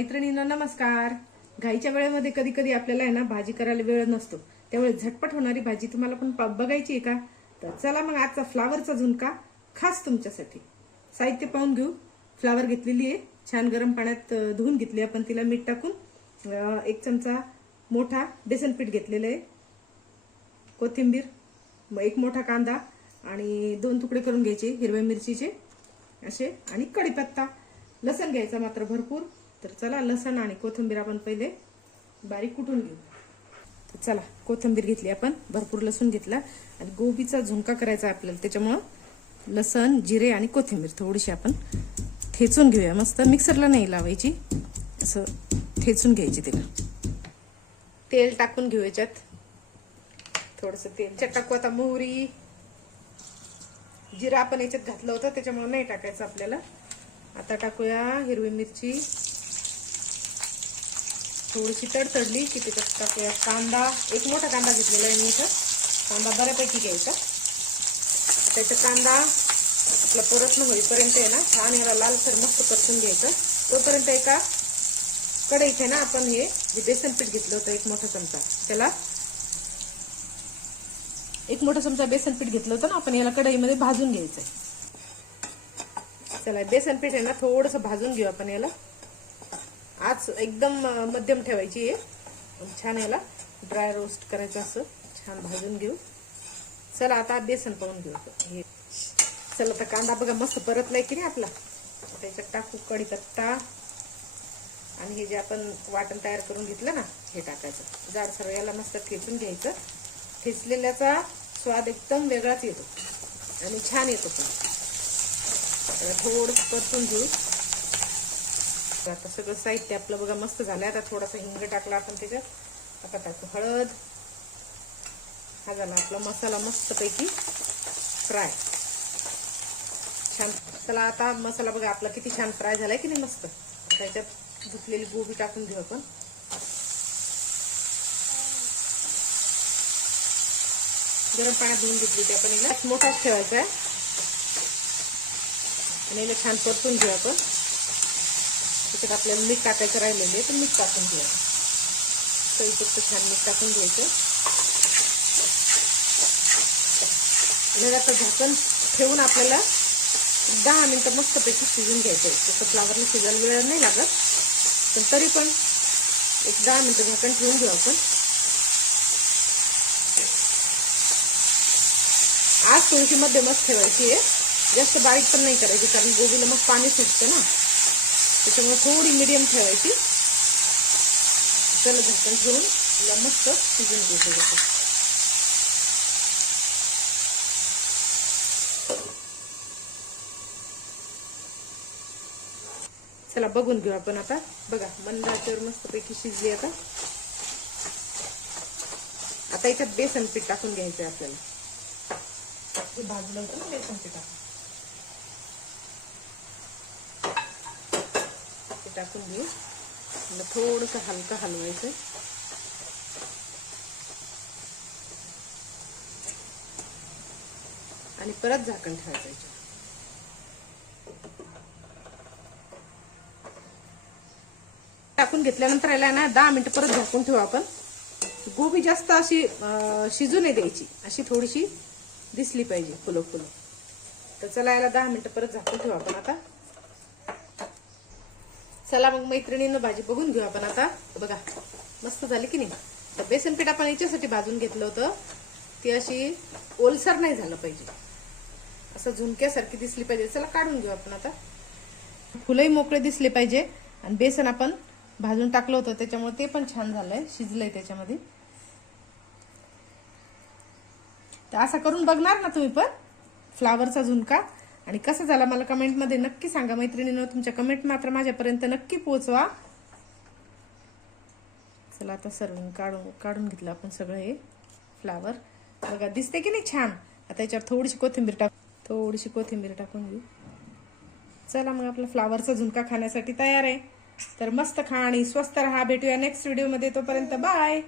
मैत्रिणींना नमस्कार। घाईच्या वेळेमध्ये कधी कधी आपल्याला आहे ना भाजी करायला वेळ नसतो, त्यामुळे झटपट होणारी भाजी तुम्हाला पण बघायची आहे का? तर चला मग आजचा फ्लावरचा झुणका खास तुमच्यासाठी। साहित्य पाहून घेऊ। फ्लावर घेतलेली आहे, छान गरम पाण्यात धुवून घेतली आपण, तिला मीठ टाकून। 1 चमचा मोठा बेसन पीठ घेतलेलं आहे, कोथिंबीर, 1 मोठा कांदा आणि 2 तुकडे करून घ्यायचे हिरव्या मिरचीचे असे, आणि कढीपत्ता, लसण घ्यायचा मात्र भरपूर। तर चला लसण आणि कोथिंबीर आपण पहिले बारीक कुटून घेऊ। तर चला कोथिंबीर घेतली आपण, भरपूर लसूण घेतला आणि गोबीचा झुणका करायचा आपल्याला, त्याच्यामुळे लसण, जिरे आणि कोथिंबीर थोडीशी आपण ठेचून घेऊया। मस्त मिक्सरला नाही लावायची, असं ठेचून घ्यायची तिला। तेल टाकून घेऊ याच्यात, थोडस तेल टाकू। आता मोहरी, जिरा आपण याच्यात घातलं होतं त्याच्यामुळे नाही टाकायचं आपल्याला। आता टाकूया हिरवी मिरची, थोडीशी तडतडली की त्याच्यात टाकूया कांदा। 1 मोठा कांदा घेतलेला आहे मी इथं, कांदा बऱ्यापैकी घ्यायचा। आता इथं कांदा आपला परतणं होईपर्यंत आहे ना छान याला लालसर मस्त परतून घ्यायचं। तोपर्यंत एका कढईत आहे ना आपण हे जे बेसन पीठ घेतलं होतं 1 मोठा चमचा, त्याला 1 मोठा चमचा बेसन पीठ घेतलं होतं ना आपण, याला कढईमध्ये भाजून घ्यायचंय। चला बेसन पीठ आहे ना थोडस भाजून घेऊ आपण याला। आज एकदम मध्यम ठेवायची आहे, छान याला ड्राय रोस्ट करायचं, असं छान भाजून घेऊ। चला आता बेसन पाहून घेऊ हे। चला आता कांदा बघा मस्त परतलाय की नाही आपला। त्याच्यात टाकू कढीपत्ता आणि हे जे आपण वाटण तयार करून घेतलं ना हे टाकायचं। जाडसर याला मस्त ठेचून घ्यायचं। ठेचलेल्याचा स्वाद एकदम वेगळाच येतो आणि छान येतो पण। थोडं परतून घेऊ। आता सगळं साहित्य आपलं बघा मस्त झालंय। आता थोडासा हिंग टाकला आपण त्याच्यात, आता टाकू हळद। हा झाला आपला मसाला मस्त पैकी फ्राय, छान। चला आता मसाला बघा आपला किती छान फ्राय झालाय की नाही मस्त। आता याच्यात धुतलेली गोबी टाकून घेऊ आपण। गरम पाण्यात धुवून घेतली ती आपण, हिला मोठाच ठेवायचा आहे आणि याला छान परतून घेऊ आपण। त्याच्यात आपल्याला मीठ टाकायचं राहिलेलं आहे, तर मीठ टाकून घेऊ। चवीपुरतं छान मीठ टाकून घ्यायचं। आता झाकण ठेवून आपल्याला 10 मिनिटं मस्तपैकी शिजून घ्यायचं। तसं फ्लावरला शिजायला वेळ नाही लागत, पण तरी पण 10 मिनिटं झाकण ठेवून घेऊ आपण। आज थोडीशी मध्यमच ठेवायची आहे, जास्त बारीक पण नाही करायची, कारण गोबीला मग पाणी सुटतं ना, त्याच्यामुळे थोडी मीडियम ठेवायची। चला झाकण ठेवून मस्त शिजून घ्यायचं। चला बघून घेऊ आपण आता। बघा मंद आचेवर मस्तपैकी शिजली। आता याच्यात बेसन पीठ टाकून घ्यायचंय आपल्याला। भाजलं होतं ना बेसन पीठ, टाकून घेऊ। थोडंसं हलकं हलवायचं आणि परत झाकण ठेवायचं। टाकून घेतल्यानंतर याला ना 10 मिनिटं परत झाकून ठेवू आपण। गोबी जास्त अशी शिजू नाही द्यायची, अशी थोडीशी दिसली पाहिजे फुलं फुलं। तर चला याला 10 मिनिटं परत झाकून ठेवू आपण आता। चला मग मैत्रिणींना भाजी बघून घेऊ आपण आता। बघा मस्त झाली की नाही। तर बेसन पीठ आपण याच्यासाठी भाजून घेतलं होतं, ती अशी ओलसर नाही झालं पाहिजे, असं झुणक्यासारखी दिसली पाहिजे। चला काढून घेऊ आपण आता। फुलंही मोकळे दिसले पाहिजे आणि बेसन आपण भाजून टाकलं होतं त्याच्यामुळे ते पण छान झालंय, शिजलंय त्याच्यामध्ये। तर असं करून बघणार ना तुम्ही पण फ्लावरचा झुणका, आणि कसं झाला मला कमेंट मध्ये नक्की सांगा मैत्रिणींनो। तुमच्या कमेंट मात्र माझ्यापर्यंत नक्की पोहोचवा। चला आता सर्विंग काढून घेतलं आपण सगळं हे फ्लावर। बघा दिसते की नाही छान। आता याच्यावर थोडीशी कोथिंबीर टाकून घेऊ। चला मग आपला फ्लावरचा झुणका खाण्यासाठी तयार आहे। तर मस्त खा आणि स्वस्त राहा। भेटूया नेक्स्ट व्हिडिओ मध्ये, तोपर्यंत बाय।